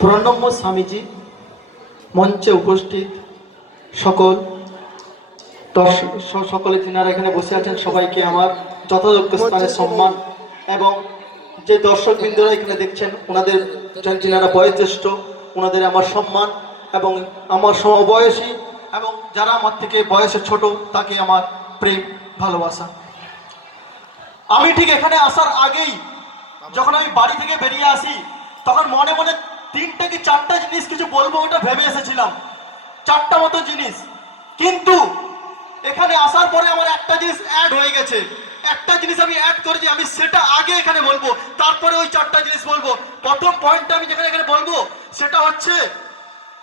প্রণম্য স্বামীজি, মঞ্চে উপস্থিত সকল সকলে যিনারা এখানে বসে আছেন সবাইকে আমার যথাযোগ্য স্থানে সম্মান, এবং যে দর্শকবৃন্দরা এখানে দেখছেন ওনাদের যিনারা বয়োজ্যেষ্ঠ ওনাদের আমার সম্মান, এবং আমার সমবয়সী এবং যারা আমার থেকে বয়সে ছোট তাকে আমার প্রেম ভালোবাসা। আমি ঠিক এখানে আসার আগেই যখন আমি বাড়ি থেকে বেরিয়ে আসি তখন মনে মনে তিনটে কি চারটা জিনিস কিছু বলবো ওটা ভেবে এসেছিলাম, চারটা মতো জিনিস। কিন্তু এখানে আসার পরে আমার একটা জিনিস অ্যাড হয়ে গেছে, একটা জিনিস আমি অ্যাড করেছি, আমি সেটা আগে এখানে বলবো, তারপরে ওই চারটা জিনিস বলবো। প্রথম পয়েন্টটা আমি যেখানে এখানে বলবো সেটা হচ্ছে,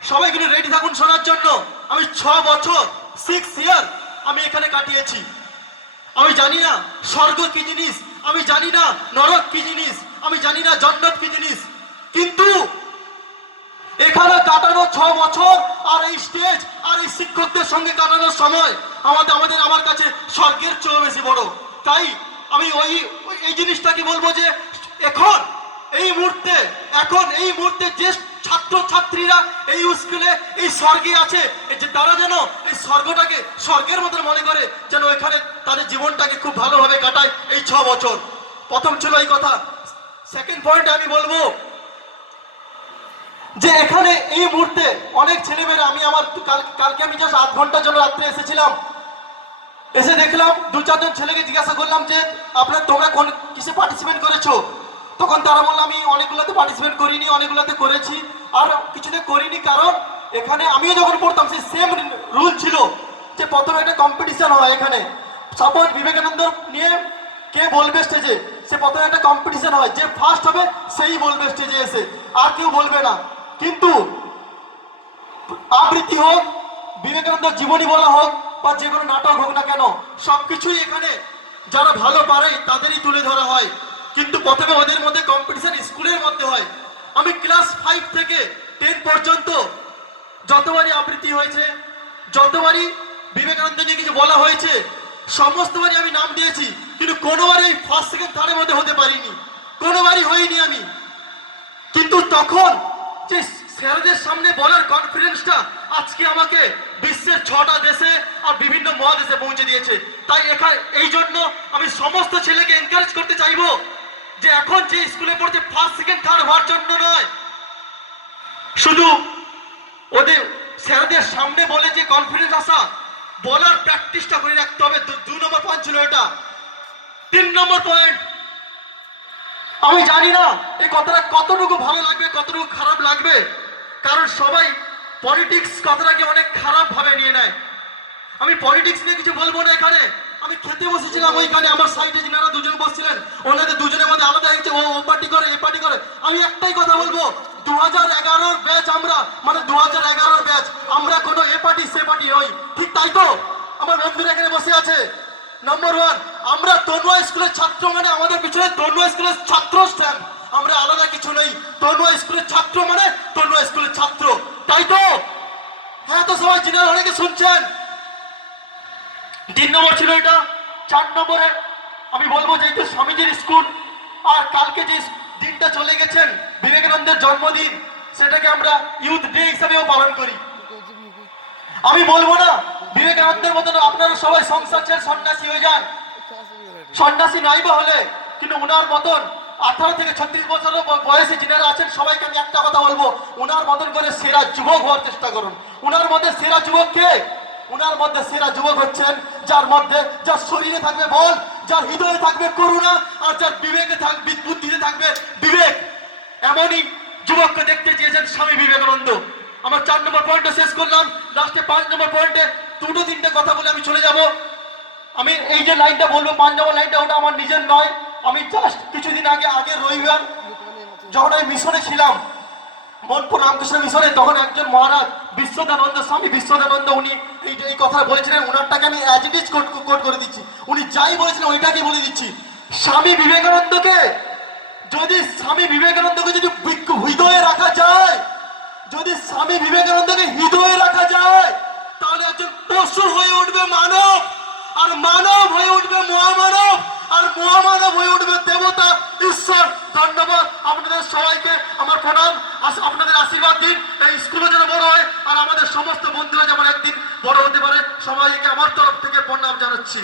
সবাই কিন্তু রেডি থাকুন শোনার জন্য। আমি 6 বছর 6 ইয়ার আমি এখানে কাটিয়েছি। আমি জানি না স্বর্গ কি জিনিস, আমি জানি না নরক কি জিনিস, আমি জানি না জান্নাত কি জিনিস, কিন্তু এখানে কাটানো 6 বছর আর এই স্টেজ আর এই শিক্ষকদের সঙ্গে কাটানোর সময় আমার কাছে স্বর্গের চেয়েও বেশি বড়। তাই আমি এই জিনিসটাকে বলবো যে এখন এই মুহূর্তে যে ছাত্র ছাত্রীরা এই স্কুলে এই স্বর্গে আছে, যে তারা যেন এই স্বর্গটাকে স্বর্গের মতো মনে করে, যেন এখানে তাদের জীবনটাকে খুব ভালোভাবে কাটায় এই 6 বছর। প্রথম ছিল এই কথা। সেকেন্ড পয়েন্ট আমি বলবো যে এখানে এই মুহূর্তে অনেক ছেলেমেয়েরা, আমি আমার কালকে আমি জাস্ট 8 ঘন্টার জন্য রাত্রে এসেছিলাম, এসে দেখলাম 2-4 জন ছেলেকে জিজ্ঞাসা করলাম যে তোমরা কোন কিসে পার্টিসিপেট করেছো, তখন তারা বললো আমি অনেকগুলোতে পার্টিসিপেট করিনি, অনেকগুলোতে করেছি, আর কিছুতে করিনি। কারণ এখানে আমিও যখন পড়তাম সেই সেম রুল ছিল যে প্রথমে একটা কম্পিটিশন হয়। এখানে সাপোজ বিবেকানন্দ নিয়ে কে বলবে স্টেজে, সে প্রথমে একটা কম্পিটিশন হয়, যে ফার্স্ট হবে সেই বলবে স্টেজে এসে, আর কেউ বলবে না। কিন্তু আবৃত্তি হোক, বিবেকানন্দ জীবনী বলা হোক, বা যে কোনো নাটক হোক না কেন, সবকিছুই এখানে যারা ভালো পারে তাদেরই তুলে ধরা হয়। কিন্তু প্রথমে ওদের মধ্যে কম্পিটিশন স্কুলের মধ্যে হয়। আমি ক্লাস 5 থেকে 10 পর্যন্ত যতবারই আবৃত্তি হয়েছে, যতবারই বিবেকানন্দ নিয়ে কিছু বলা হয়েছে, সমস্তবারই আমি নাম দিয়েছি, কিন্তু কোনোবারই ফার্স্ট সেকেন্ড থার্ডের মধ্যে হতে পারিনি, কোনোবারই হয়নি আমি। কিন্তু তখন যে স্যারদের সামনে বলার কনফিডেন্সটা আজকে আমাকে বিশ্বের 6টা দেশে আর বিভিন্ন মহাদেশে পৌঁছে দিয়েছে। তাই এই জন্য আমি সমস্ত ছেলেকে এনকারেজ করতে চাইবো যে এখন যে স্কুলে পড়ছে ফার্স্ট সেকেন্ড থার্ড হওয়ার জন্য নয়, শুধু ওদের স্যারদের সামনে বলে যে কনফিডেন্স আসা, বলার প্র্যাকটিসটা করে রাখতে হবে। 2 নম্বর পয়েন্ট ছিল এটা। 3 নম্বর পয়েন্ট, আমি জানি না এই কথাটা কতটুকু ভালো লাগবে কতটুকু খারাপ লাগবে, কারণ সবাই পলিটিক্স কথাটাকে অনেক খারাপ ভাবে নিয়ে নেয়। আমি পলিটিক্স নিয়ে কিছু বলবো না এখানে। আমি খেতে বসেছিলাম, ওইখানে আমার সাইডে যিনারা দুজন বসছিলেন, ওনাদের দুজনের মধ্যে আলাদা হয়েছে, ও পার্টি করে এ পার্টি করে। আমি একটাই কথা বলবো, 2011-র ব্যাচ আমরা, মানে 2011-র ব্যাচ আমরা, কোনো এ পার্টি সে পার্টি নই, ঠিক তাই তো? আমার বন্ধুরা এখানে বসে আছে। নম্বর 1, আমরা তনুয়া স্কুলের ছাত্র, মানে আমাদের পিছনে তনুয়া স্কুলের ছাত্র স্ট্যান্ড, আমরা আলাদা কিছু নেই। তনুয়া স্কুলের ছাত্র মানে তনুয়া স্কুলের ছাত্র, তাই তো? হ্যাঁ তো সবাই যিনারা অনেকে শুনছেন। 3 নম্বর ছিল এটা। 4 নম্বরে আমি বলবো, যেহেতু স্বামীজির স্কুল আর কালকে যে দিনটা চলে গেছেন বিবেকানন্দের জন্মদিন, সেটাকে আমরা ইউথ ডে হিসাবেও পালন করি। আমি বলবো না বিবেকানন্দের মতন আপনারা সবাই সংসার ছেড়ে সন্ন্যাসী হয়ে যান, সন্ন্যাসী নাই বা হলে, কিন্তু উনার মতন 18 থেকে 36 বছর বয়সে যিনারা আছেন সবাইকে আমি একটা কথা বলবো, উনার মতন করে সেরা যুবক হওয়ার চেষ্টা করুন। উনার মধ্যে সেরা যুবক কে? উনার মধ্যে সেরা যুবক হচ্ছেন যার শরীরে থাকবে বল, যার হৃদয়ে থাকবে করুণা, আর যার বিবেকে থাকবে, বুদ্ধিতে থাকবে বিবেক। এমনই যুবককে দেখতে চেয়েছেন স্বামী বিবেকানন্দ। আমার 4 নম্বর পয়েন্টে শেষ করলাম। লাস্টে 5 নম্বর পয়েন্টে 2-3টে কথা বলে আমি চলে যাব। আমি এই যে লাইনটা বলবো 5 নম্বর লাইনটা, ওটা আমার নিজের নয়। আমি জাস্ট কিছুদিন আগে রবিবার যখন আমি মিশনে ছিলাম, মনপুর রামকৃষ্ণ মিশনে, তখন একজন মহারাজ বিশ্বদানন্দ, স্বামী বিশ্বদানন্দ, উনি এই কথা বলেছিলেন। ওনারটাকে আমি অ্যাজ ইট ইজ কোট করে দিচ্ছি, উনি যাই বলেছিলেন ওইটাকে বলে দিচ্ছি। স্বামী বিবেকানন্দকে যদি হৃদয়ে রাখা যায়, যদি স্বামী বিবেকানন্দকে হৃদয়ে রাখা যায়, তাহলে একজন পশু হয়ে উঠবে মানব, আর মানব হয়ে উঠবে মহামানব, আর মহামানব হয়ে উঠবে দেবতা, ঈশ্বর। ধন্যবাদ আপনাদের সবাইকে, আমার প্রণাম। আপনাদের আমিন। এই স্কুলও যেন বড় হয় আর আমাদের সমস্ত বন্ধুরা যেমন একদিন বড় হতে পারে। সবাইকে আমার তরফ থেকে প্রণাম জানাচ্ছি।